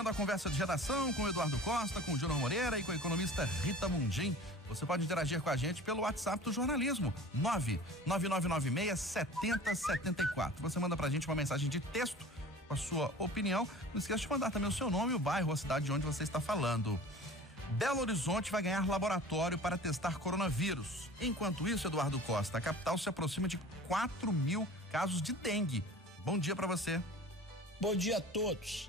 Tendo a conversa de redação com o Eduardo Costa, com o Júnior Moreira e com a economista Rita Mundim. Você pode interagir com a gente pelo WhatsApp do jornalismo, 99996-7074. Você manda pra gente uma mensagem de texto com a sua opinião. Não esqueça de mandar também o seu nome, o bairro ou a cidade de onde você está falando. Belo Horizonte vai ganhar laboratório para testar coronavírus. Enquanto isso, Eduardo Costa, a capital se aproxima de 4.000 casos de dengue. Bom dia para você. Bom dia a todos.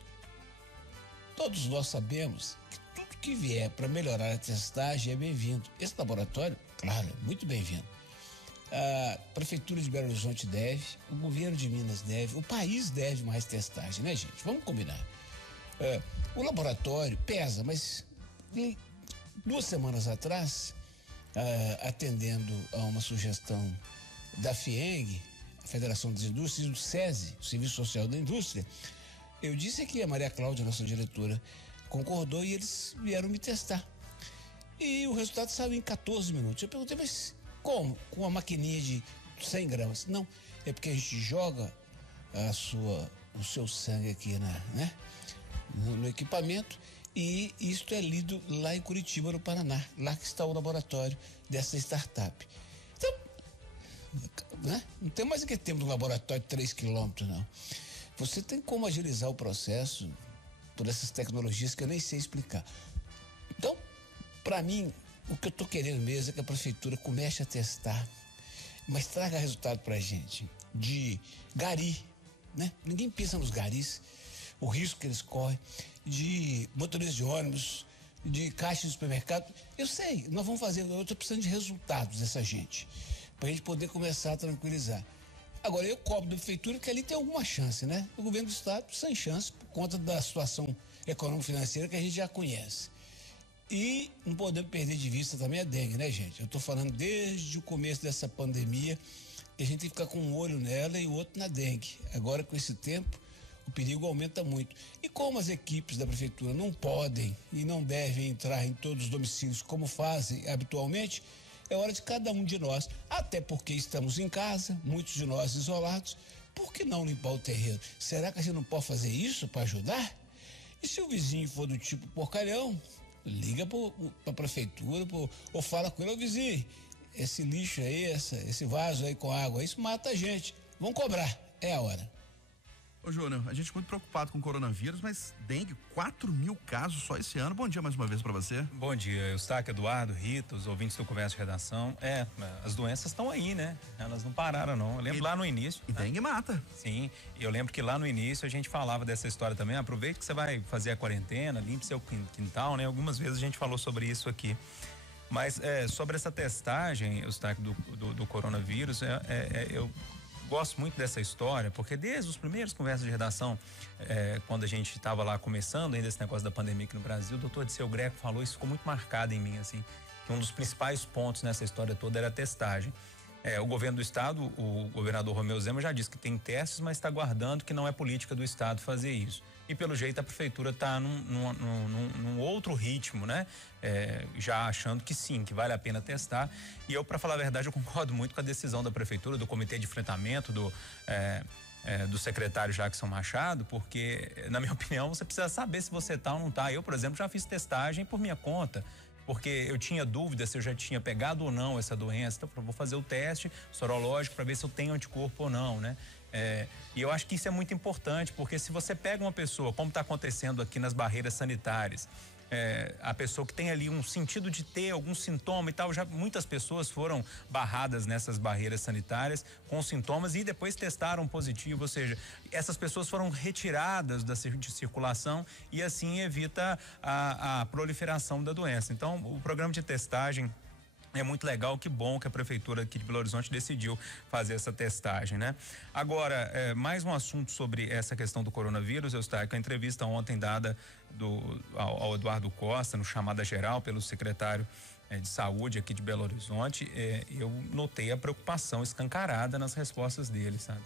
Todos nós sabemos que tudo que vier para melhorar a testagem é bem-vindo. Esse laboratório, claro, é muito bem-vindo. A Prefeitura de Belo Horizonte deve, o governo de Minas deve, o país deve mais testagem, né, gente? Vamos combinar. O laboratório pesa, mas 2 semanas atrás, atendendo a uma sugestão da FIENG, a Federação das Indústrias, e do SESI, o Serviço Social da Indústria, eu disse que a Maria Cláudia, nossa diretora, concordou e eles vieram me testar. E o resultado saiu em 14 minutos. Eu perguntei, mas como? Com uma maquininha de 100 gramas? Não, é porque a gente joga o seu sangue aqui no equipamento e isto é lido lá em Curitiba, no Paraná, lá que está o laboratório dessa startup. Então, não tem mais aquele tempo do laboratório de 3 quilômetros, não. Você tem como agilizar o processo por essas tecnologias que eu nem sei explicar. Então, para mim, o que eu estou querendo mesmo é que a prefeitura comece a testar, mas traga resultado para a gente de gari, né? Ninguém pensa nos garis, o risco que eles correm, de motoristas de ônibus, de caixa de supermercado. Eu sei, nós vamos fazer, eu estou precisando de resultados dessa gente, para a gente poder começar a tranquilizar. Agora, eu cobro da prefeitura que ali tem alguma chance, né? O governo do estado, sem chance, por conta da situação econômico-financeira que a gente já conhece. E não podemos perder de vista também a dengue, né, gente? Eu estou falando desde o começo dessa pandemia que a gente tem que ficar com um olho nela e o outro na dengue. Agora, com esse tempo, o perigo aumenta muito. E como as equipes da prefeitura não podem e não devem entrar em todos os domicílios como fazem habitualmente, é hora de cada um de nós, até porque estamos em casa, muitos de nós isolados, por que não limpar o terreno? Será que a gente não pode fazer isso para ajudar? E se o vizinho for do tipo porcalhão, liga para a prefeitura ou fala com ele, ô vizinho, esse lixo aí, esse vaso aí com água, isso mata a gente, vamos cobrar, é a hora. Ô Júnior, a gente muito preocupado com o coronavírus, mas dengue, 4.000 casos só esse ano. Bom dia mais uma vez para você. Bom dia, Eustáquio, Eduardo, Rita, os ouvintes do Conversa de Redação. As doenças estão aí, né? Elas não pararam, não. Eu lembro lá no início. E dengue mata. Sim, eu lembro que lá no início a gente falava dessa história também. Aproveite que você vai fazer a quarentena, limpe seu quintal, né? Algumas vezes a gente falou sobre isso aqui. Mas sobre essa testagem, Eustáquio, do coronavírus, eu gosto muito dessa história, porque desde os primeiros conversas de redação, quando a gente estava lá começando ainda esse negócio da pandemia aqui no Brasil, o doutor Disseu Greco falou, isso ficou muito marcado em mim, assim, que um dos principais pontos nessa história toda era a testagem. O governo do estado, o governador Romeu Zema já disse que tem testes, mas está aguardando, que não é política do estado fazer isso. E pelo jeito a prefeitura está num outro ritmo, né? Já achando que sim, que vale a pena testar. E eu, para falar a verdade, eu concordo muito com a decisão da prefeitura, do comitê de enfrentamento, do secretário Jackson Machado, porque, na minha opinião, você precisa saber se você tá ou não tá. Eu, por exemplo, já fiz testagem por minha conta, porque eu tinha dúvida se eu já tinha pegado ou não essa doença, então eu vou fazer o teste sorológico para ver se eu tenho anticorpo ou não, né? E eu acho que isso é muito importante, porque se você pega uma pessoa, como está acontecendo aqui nas barreiras sanitárias, a pessoa que tem ali um sentido de ter algum sintoma e tal, já muitas pessoas foram barradas nessas barreiras sanitárias com sintomas e depois testaram positivo, ou seja, essas pessoas foram retiradas de circulação e assim evita a proliferação da doença. Então, o programa de testagem é muito legal, que bom que a prefeitura aqui de Belo Horizonte decidiu fazer essa testagem, né? Agora, mais um assunto sobre essa questão do coronavírus, Eustáquio, a entrevista ontem dada ao Eduardo Costa, no Chamada Geral, pelo secretário de Saúde aqui de Belo Horizonte, eu notei a preocupação escancarada nas respostas dele, sabe?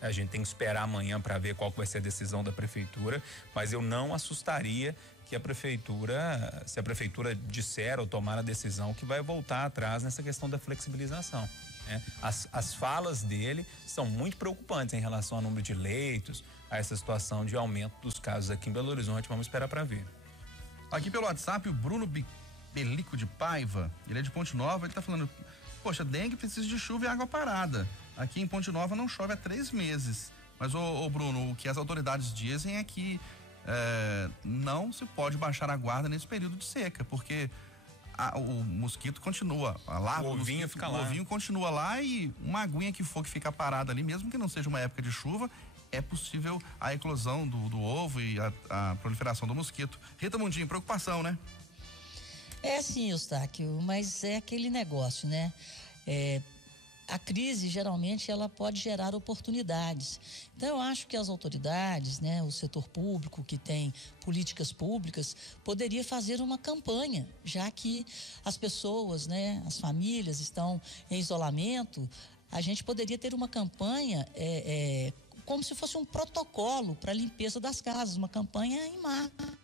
A gente tem que esperar amanhã para ver qual vai ser a decisão da prefeitura, mas eu não assustaria que a prefeitura, se a prefeitura disser ou tomar a decisão que vai voltar atrás nessa questão da flexibilização. né? As falas dele são muito preocupantes em relação ao número de leitos, a essa situação de aumento dos casos aqui em Belo Horizonte. Vamos esperar para ver. Aqui pelo WhatsApp, o Bruno Belico de Paiva, ele é de Ponte Nova, ele tá falando, poxa, dengue precisa de chuva e água parada. Aqui em Ponte Nova não chove há 3 meses. Mas, ô Bruno, o que as autoridades dizem é que não se pode baixar a guarda nesse período de seca, porque o mosquito continua lá. O ovinho fica lá. O ovinho continua lá e uma aguinha que for que fica parada ali, mesmo que não seja uma época de chuva, é possível a eclosão do ovo e a proliferação do mosquito. Rita Mundinho, preocupação, né? É sim, Eustáquio, mas é aquele negócio, né? A crise, geralmente, ela pode gerar oportunidades. Então, eu acho que as autoridades, né, o setor público, que tem políticas públicas, poderia fazer uma campanha, já que as pessoas, né, as famílias estão em isolamento, a gente poderia ter uma campanha como se fosse um protocolo para a limpeza das casas, uma campanha em massa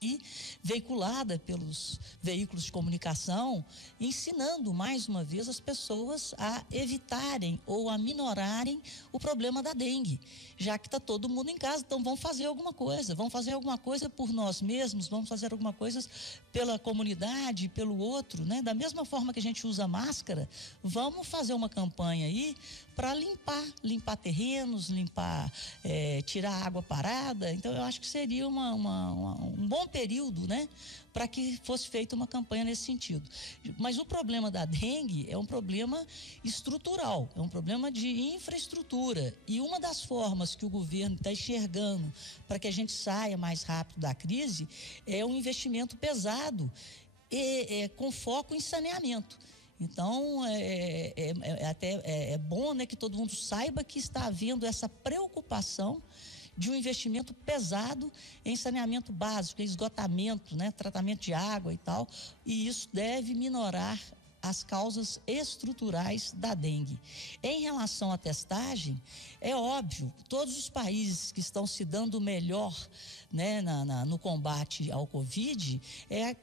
e veiculada pelos veículos de comunicação, ensinando mais uma vez as pessoas a evitarem ou a minorarem o problema da dengue, já que está todo mundo em casa. Então vamos fazer alguma coisa por nós mesmos, vamos fazer alguma coisa pela comunidade, pelo outro, né? Da mesma forma que a gente usa máscara, vamos fazer uma campanha aí para limpar terrenos, tirar água parada. Então eu acho que seria um bom período, né, para que fosse feita uma campanha nesse sentido. Mas o problema da dengue é um problema estrutural, é um problema de infraestrutura, e uma das formas que o governo está enxergando para que a gente saia mais rápido da crise é um investimento pesado com foco em saneamento. Então, é bom, né, que todo mundo saiba que está havendo essa preocupação de um investimento pesado em saneamento básico, em esgotamento, né, tratamento de água e tal, e isso deve minorar as causas estruturais da dengue. Em relação à testagem, é óbvio, todos os países que estão se dando melhor, né, no combate ao Covid,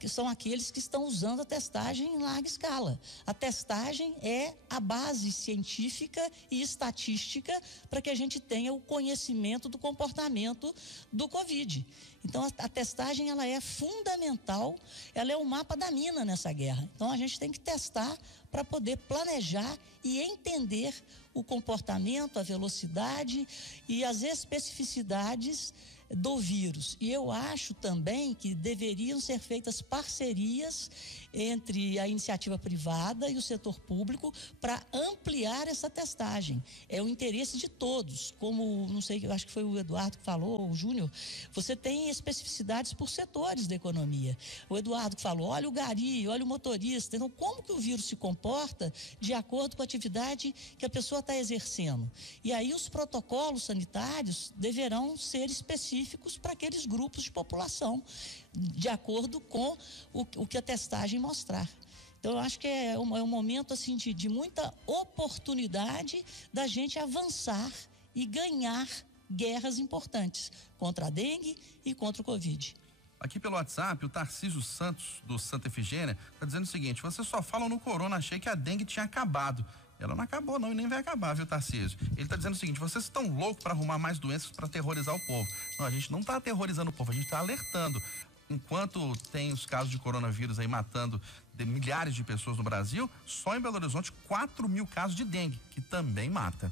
são aqueles que estão usando a testagem em larga escala. A testagem é a base científica e estatística para que a gente tenha o conhecimento do comportamento do Covid. Então, a testagem, ela é fundamental, ela é o mapa da mina nessa guerra. Então, a gente tem que testar para poder planejar e entender o comportamento, a velocidade e as especificidades do vírus. E eu acho também que deveriam ser feitas parcerias entre a iniciativa privada e o setor público para ampliar essa testagem. É o interesse de todos, como, não sei, eu acho que foi o Eduardo que falou, o Júnior, você tem especificidades por setores da economia. O Eduardo que falou, olha o gari, olha o motorista, então como que o vírus se comporta de acordo com a atividade que a pessoa está exercendo. E aí os protocolos sanitários deverão ser específicos para aqueles grupos de população, de acordo com o que a testagem mostrar. Então, eu acho que é um momento assim, de muita oportunidade da gente avançar e ganhar guerras importantes contra a dengue e contra o Covid. Aqui pelo WhatsApp, o Tarcísio Santos, do Santa Efigênia, está dizendo o seguinte: vocês só falam no corona, achei que a dengue tinha acabado. Ela não acabou não e nem vai acabar, viu, Tarcísio? Ele está dizendo o seguinte: vocês estão loucos para arrumar mais doenças para aterrorizar o povo. Não, a gente não está aterrorizando o povo, a gente está alertando. Enquanto tem os casos de coronavírus aí matando milhares de pessoas no Brasil, só em Belo Horizonte 4.000 casos de dengue, que também mata.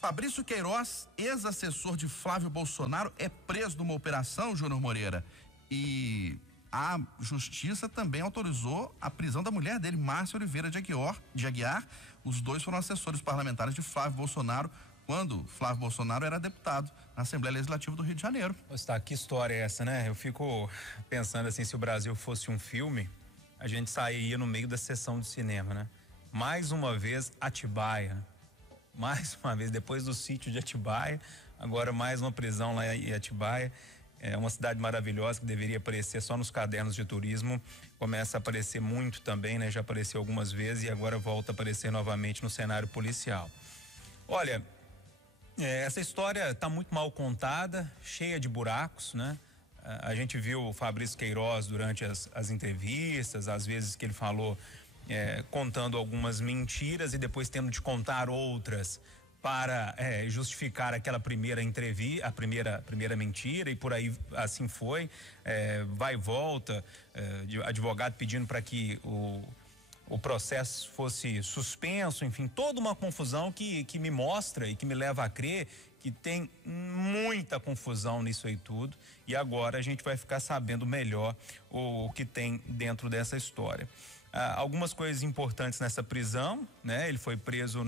Fabrício Queiroz, ex-assessor de Flávio Bolsonaro, é preso numa operação, Júnior Moreira, e a justiça também autorizou a prisão da mulher dele, Márcia Oliveira de Aguiar. Os dois foram assessores parlamentares de Flávio Bolsonaro quando Flávio Bolsonaro era deputado na Assembleia Legislativa do Rio de Janeiro. Que história é essa, né? Eu fico pensando assim, se o Brasil fosse um filme, a gente sairia no meio da sessão de cinema, né? Mais uma vez, Atibaia. Mais uma vez, depois do sítio de Atibaia, agora mais uma prisão lá em Atibaia. É uma cidade maravilhosa que deveria aparecer só nos cadernos de turismo. Começa a aparecer muito também, né? Já apareceu algumas vezes e agora volta a aparecer novamente no cenário policial. Olha, essa história está muito mal contada, cheia de buracos, né? A gente viu o Fabrício Queiroz durante as entrevistas, às vezes que ele falou contando algumas mentiras e depois tendo de contar outras para justificar aquela primeira entrevista, a primeira mentira, e por aí assim foi, vai e volta, advogado pedindo para que o processo fosse suspenso, enfim, toda uma confusão que me mostra e que me leva a crer que tem muita confusão nisso aí tudo, e agora a gente vai ficar sabendo melhor o que tem dentro dessa história. Algumas coisas importantes nessa prisão, né? Ele foi preso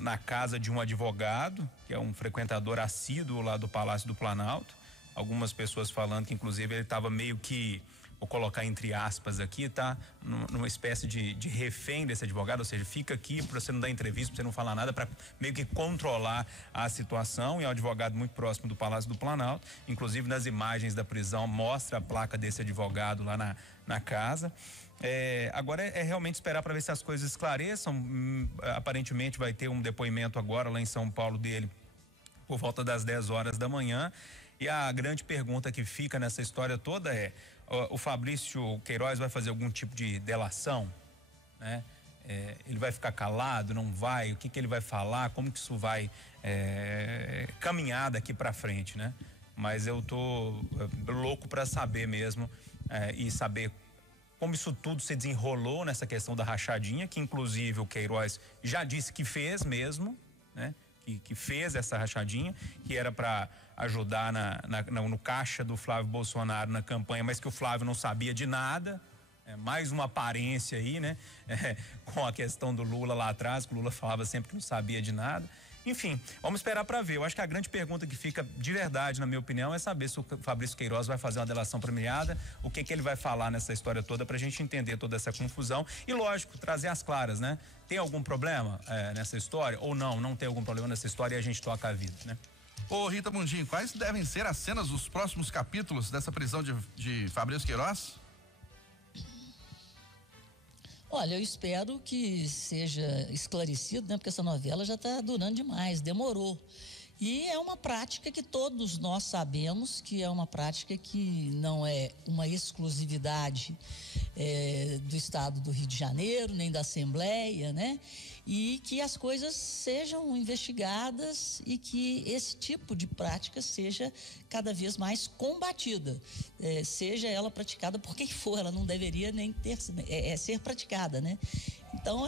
na casa de um advogado, que é um frequentador assíduo lá do Palácio do Planalto. Algumas pessoas falando que inclusive ele estava meio que, vou colocar entre aspas aqui, tá? Numa espécie de refém desse advogado, ou seja, fica aqui para você não dar entrevista, para você não falar nada, para meio que controlar a situação. E é um advogado muito próximo do Palácio do Planalto, inclusive nas imagens da prisão mostra a placa desse advogado lá na casa. Agora é realmente esperar para ver se as coisas esclareçam. Aparentemente vai ter um depoimento agora lá em São Paulo dele por volta das 10 horas da manhã, e a grande pergunta que fica nessa história toda é: o Fabrício Queiroz vai fazer algum tipo de delação, né? Ele vai ficar calado, não vai? O que ele vai falar? Como que isso vai caminhar daqui para frente, né? Mas eu tô louco para saber mesmo, e saber como isso tudo se desenrolou nessa questão da rachadinha, que inclusive o Queiroz já disse que fez mesmo, né? Que fez essa rachadinha, que era para ajudar no caixa do Flávio Bolsonaro na campanha, mas que o Flávio não sabia de nada. Mais uma aparência aí, né? Com a questão do Lula lá atrás, que o Lula falava sempre que não sabia de nada. Enfim, vamos esperar para ver. Eu acho que a grande pergunta que fica de verdade, na minha opinião, é saber se o Fabrício Queiroz vai fazer uma delação premiada, o que ele vai falar nessa história toda, pra gente entender toda essa confusão e, lógico, trazer as claras, né? Tem algum problema nessa história ou não tem algum problema nessa história, e a gente toca a vida, né? Ô Rita Mundim, quais devem ser as cenas dos próximos capítulos dessa prisão de Fabrício Queiroz? Olha, eu espero que seja esclarecido, né? Porque essa novela já está durando demais, demorou. E é uma prática que todos nós sabemos que é uma prática que não é uma exclusividade do Estado do Rio de Janeiro, nem da Assembleia, né? E que as coisas sejam investigadas e que esse tipo de prática seja cada vez mais combatida, seja ela praticada por quem for, ela não deveria nem ser praticada, né? Então,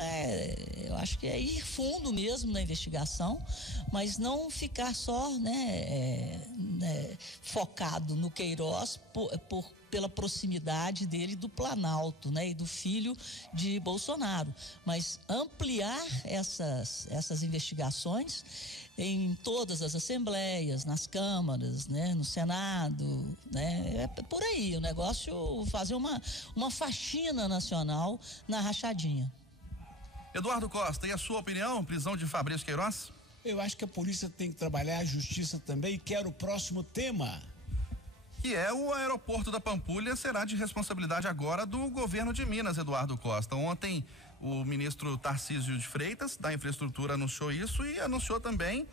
eu acho que é ir fundo mesmo na investigação, mas não ficar só, focado no Queiroz pela proximidade dele do Planalto, né, e do filho de Bolsonaro, mas ampliar essas investigações em todas as assembleias, nas câmaras, né, no Senado, né, é por aí o negócio, fazer uma faxina nacional na rachadinha. Eduardo Costa, e a sua opinião, prisão de Fabrício Queiroz? Eu acho que a polícia tem que trabalhar, a justiça também, e quero o próximo tema. Que é o aeroporto da Pampulha será de responsabilidade agora do governo de Minas, Eduardo Costa. Ontem o ministro Tarcísio de Freitas, da infraestrutura, anunciou isso e anunciou também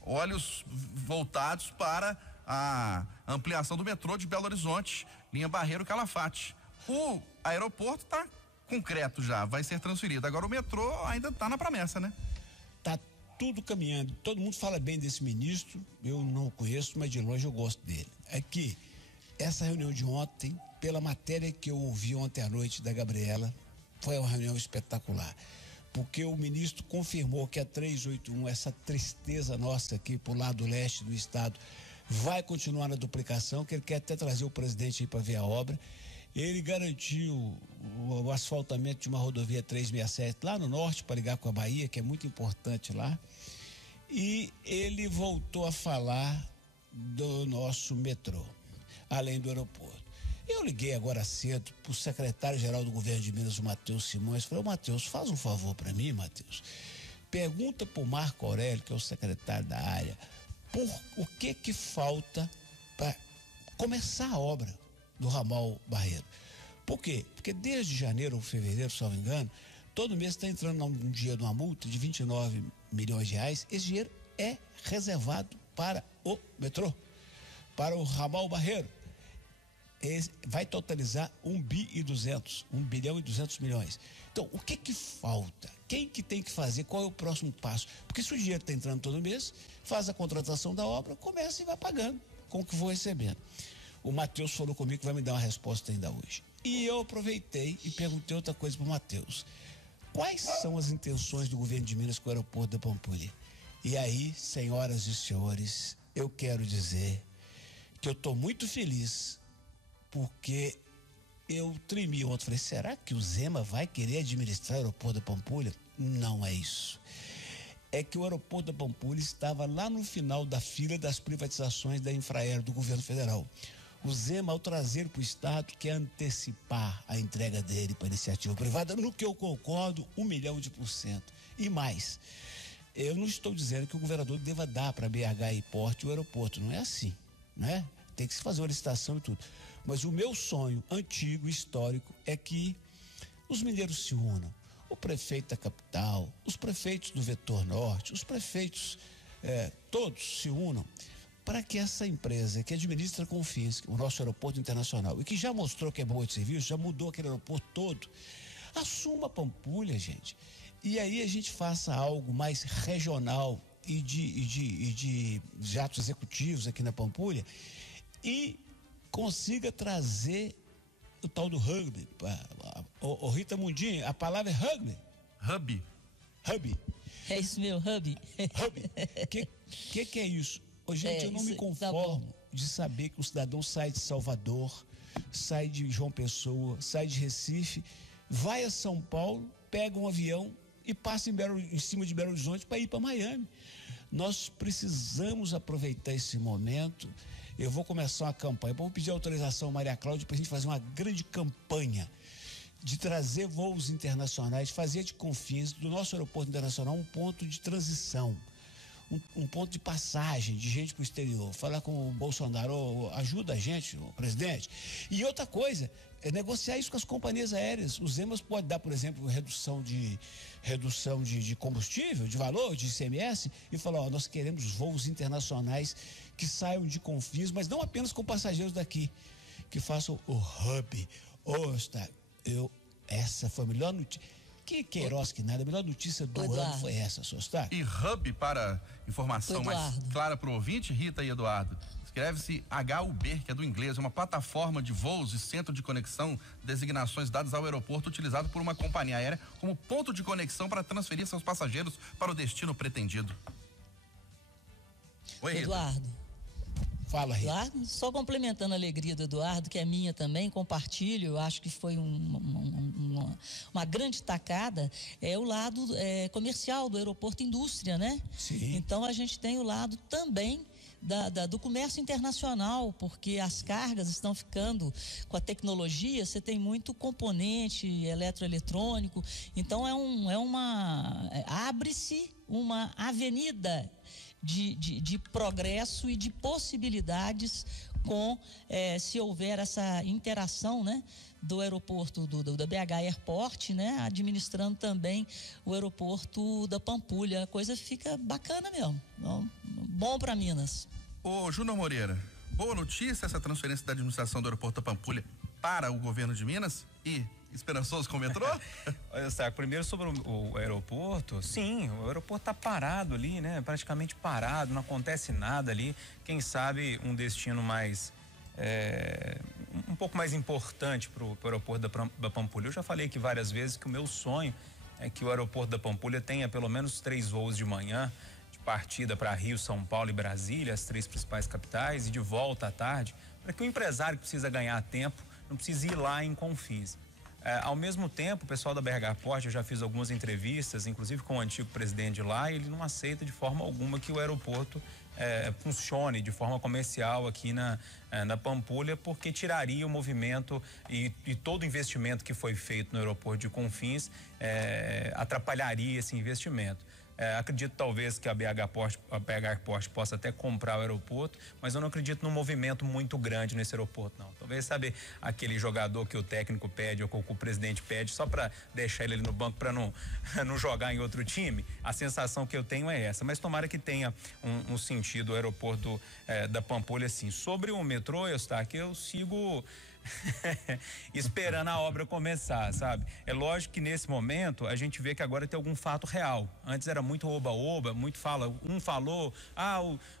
olhos voltados para a ampliação do metrô de Belo Horizonte, linha Barreiro-Calafate. O aeroporto está concreto já, vai ser transferido. Agora o metrô ainda está na promessa, né? Tá tudo caminhando. Todo mundo fala bem desse ministro, eu não o conheço, mas de longe eu gosto dele. Aqui, essa reunião de ontem, pela matéria que eu ouvi ontem à noite da Gabriela, foi uma reunião espetacular, porque o ministro confirmou que a 381, essa tristeza nossa aqui pro lado leste do estado, vai continuar na duplicação, que ele quer até trazer o presidente aí para ver a obra. Ele garantiu o asfaltamento de uma rodovia 367 lá no norte para ligar com a Bahia, que é muito importante lá. E ele voltou a falar do nosso metrô, além do aeroporto. Eu liguei agora cedo para o secretário-geral do governo de Minas, o Matheus Simões. Falei: Matheus, faz um favor para mim, Matheus. Pergunta para o Marco Aurélio, que é o secretário da área, o que falta para começar a obra do ramal Barreiro. Por quê? Porque desde janeiro ou fevereiro, se não me engano, todo mês está entrando um dinheiro de uma multa de 29 milhões de reais. Esse dinheiro é reservado para o metrô, para o ramal Barreiro. vai totalizar 1 bilhão e 200 milhões. Então, o que falta? Quem que tem que fazer? Qual é o próximo passo? Porque se o dinheiro está entrando todo mês, faz a contratação da obra, começa e vai pagando com o que vou recebendo. O Matheus falou comigo que vai me dar uma resposta ainda hoje. E eu aproveitei e perguntei outra coisa para o Matheus. Quais são as intenções do governo de Minas com o aeroporto da Pampulha? E aí, senhoras e senhores, eu quero dizer que eu estou muito feliz porque eu tremi ontem. Falei, será que o Zema vai querer administrar o aeroporto da Pampulha? Não é isso. É que o aeroporto da Pampulha estava lá no final da fila das privatizações da Infraero do governo federal. O Zema, ao trazer para o Estado, quer antecipar a entrega dele para a iniciativa privada, no que eu concordo, 1 milhão de %. E mais, eu não estou dizendo que o governador deva dar para a BH e Porte o aeroporto, não é assim, né? Tem que se fazer uma licitação e tudo. Mas o meu sonho antigo, histórico, é que os mineiros se unam. O prefeito da capital, os prefeitos do Vetor Norte, os prefeitos, todos se unam para que essa empresa que administra Confins, o nosso aeroporto internacional, e que já mostrou que é boa de serviço, já mudou aquele aeroporto todo, assuma a Pampulha, gente. E aí a gente faça algo mais regional e de jatos executivos aqui na Pampulha e consiga trazer o tal do rugby. O Rita Mundinho, a palavra é rugby. Hub. É isso mesmo, hub. Hub. Que é isso? Ô, gente, eu não me conformo de saber que o cidadão sai de Salvador, sai de João Pessoa, sai de Recife, vai a São Paulo, pega um avião e passa em cima de Belo Horizonte para ir para Miami. Nós precisamos aproveitar esse momento. Eu vou começar uma campanha, vou pedir autorização à Maria Cláudia para a gente fazer uma grande campanha de trazer voos internacionais, fazer de Confins, do nosso aeroporto internacional, um ponto de transição, um ponto de passagem de gente para o exterior. Falar com o Bolsonaro, ajuda a gente, o presidente. E outra coisa, é negociar isso com as companhias aéreas. Os Zemas pode dar, por exemplo, redução de combustível, de valor, de ICMS, e falar, ó, nós queremos voos internacionais que saiam de Confins, mas não apenas com passageiros daqui, que façam o hub. Essa foi a melhor notícia. Que Queiroz que nada, a melhor notícia do ano foi essa, Sostar. E hub, para informação mais clara para o ouvinte, Rita e Eduardo, escreve-se HUB, que é do inglês, é uma plataforma de voos e centro de conexão, designações dadas ao aeroporto utilizado por uma companhia aérea como ponto de conexão para transferir seus passageiros para o destino pretendido. Oi, Rita. Eduardo. Fala, Rita. Eduardo, só complementando a alegria do Eduardo, que é minha também, compartilho, acho que foi uma grande tacada, é o lado comercial do aeroporto indústria, né? Sim. Então a gente tem o lado também do comércio internacional, porque as cargas estão ficando com a tecnologia, você tem muito componente eletroeletrônico, então abre-se uma avenida de progresso e de possibilidades se houver essa interação, né, do aeroporto da BH Airport, né, administrando também o aeroporto da Pampulha. A coisa fica bacana mesmo, bom para Minas. Ô, Júnior Moreira, boa notícia essa transferência da administração do aeroporto da Pampulha para o governo de Minas e esperançoso com o metrô? Olha, Saco, primeiro sobre o aeroporto, sim, o aeroporto tá parado ali, né? Praticamente parado, não acontece nada ali. Quem sabe um destino mais, um pouco mais importante pro aeroporto da Pampulha. Eu já falei aqui várias vezes que o meu sonho é que o aeroporto da Pampulha tenha pelo menos 3 voos de manhã, de partida para Rio, São Paulo e Brasília, as 3 principais capitais, e de volta à tarde, para que o empresário que precisa ganhar tempo não precise ir lá em Confins. Ao mesmo tempo, o pessoal da BH Port, eu já fiz algumas entrevistas, inclusive com o antigo presidente de lá, e ele não aceita de forma alguma que o aeroporto funcione de forma comercial aqui na Pampulha, porque tiraria o movimento e todo o investimento que foi feito no aeroporto de Confins atrapalharia esse investimento. Acredito talvez que a BH Port possa até comprar o aeroporto, mas eu não acredito num movimento muito grande nesse aeroporto, não. Talvez, sabe, aquele jogador que o técnico pede ou que o presidente pede só para deixar ele ali no banco para não jogar em outro time. A sensação que eu tenho é essa, mas tomara que tenha um sentido o aeroporto da Pampulha, sim. Sobre o metrô, Eustáquio, eu sigo esperando a obra começar, sabe? É lógico que nesse momento a gente vê que agora tem algum fato real. Antes era muito oba-oba, muito fala, um falou,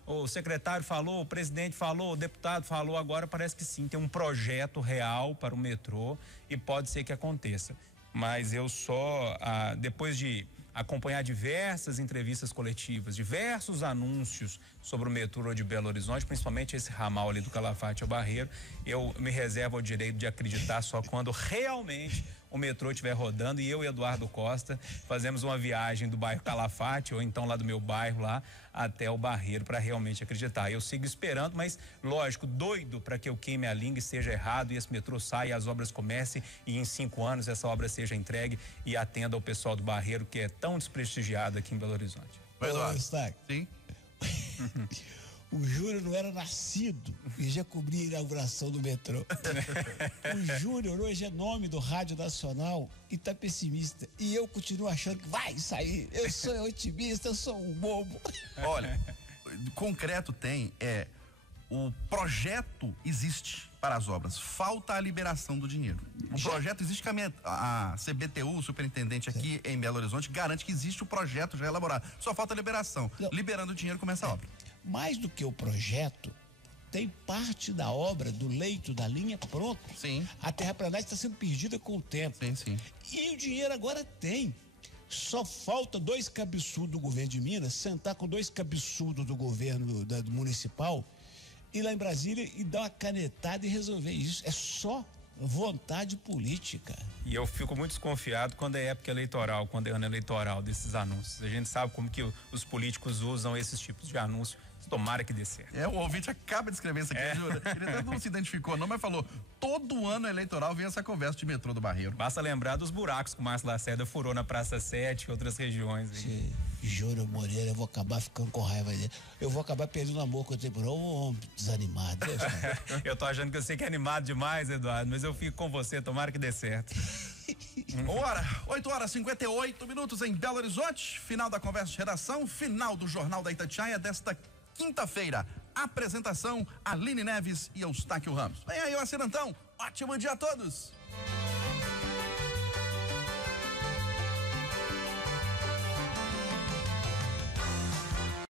o secretário falou, o presidente falou, o deputado falou, agora parece que sim, tem um projeto real para o metrô e pode ser que aconteça. Mas eu só, depois de acompanhar diversas entrevistas coletivas, diversos anúncios sobre o metrô de Belo Horizonte, principalmente esse ramal ali do Calafate ao Barreiro, eu me reservo o direito de acreditar só quando realmente o metrô estiver rodando e eu e Eduardo Costa fazemos uma viagem do bairro Calafate ou então lá do meu bairro lá até o Barreiro para realmente acreditar. Eu sigo esperando, mas lógico, doido para que eu queime a língua e seja errado e esse metrô saia e as obras comecem e em 5 anos essa obra seja entregue e atenda ao pessoal do Barreiro que é tão desprestigiado aqui em Belo Horizonte. Eduardo. Sim. O Júnior não era nascido e já cobria a inauguração do metrô. O Júnior hoje é nome do Rádio Nacional e tá pessimista. E eu continuo achando que vai sair. Eu sou otimista, eu sou um bobo. Olha, concreto o projeto existe para as obras, falta a liberação do dinheiro. O projeto existe, que a CBTU, o superintendente aqui em Belo Horizonte, garante que existe o projeto já elaborado. Só falta a liberação. Liberando o dinheiro, começa a obra. Mais do que o projeto, tem parte da obra do leito da linha pronto. Sim. A terraplanagem está sendo perdida com o tempo. Sim, sim. E o dinheiro agora tem. Só falta 2 cabeçudos do governo de Minas sentar com 2 cabeçudos do governo do municipal, ir lá em Brasília e dar uma canetada e resolver isso. É só vontade política. E eu fico muito desconfiado quando é época eleitoral, quando é ano eleitoral desses anúncios. A gente sabe como que os políticos usam esses tipos de anúncios. Tomara que dê certo. O ouvinte acaba de escrever isso aqui, Júlio. Ele até não se identificou não, mas falou, todo ano eleitoral vem essa conversa de metrô do Barreiro. Basta lembrar dos buracos que o Márcio Lacerda furou na Praça 7 e outras regiões. Júlio Moreira, eu vou acabar ficando com raiva dele. Eu vou acabar perdendo o amor com o tempo. Ô, homem desanimado. Eu tô achando que eu sei que é animado demais, Eduardo, mas eu fico com você, tomara que dê certo. 8h58 em Belo Horizonte, final da conversa de redação, final do Jornal da Itatiaia desta quinta-feira. Apresentação, Aline Neves e Eustáquio Ramos. Vem aí o Acerantão, ótimo dia a todos!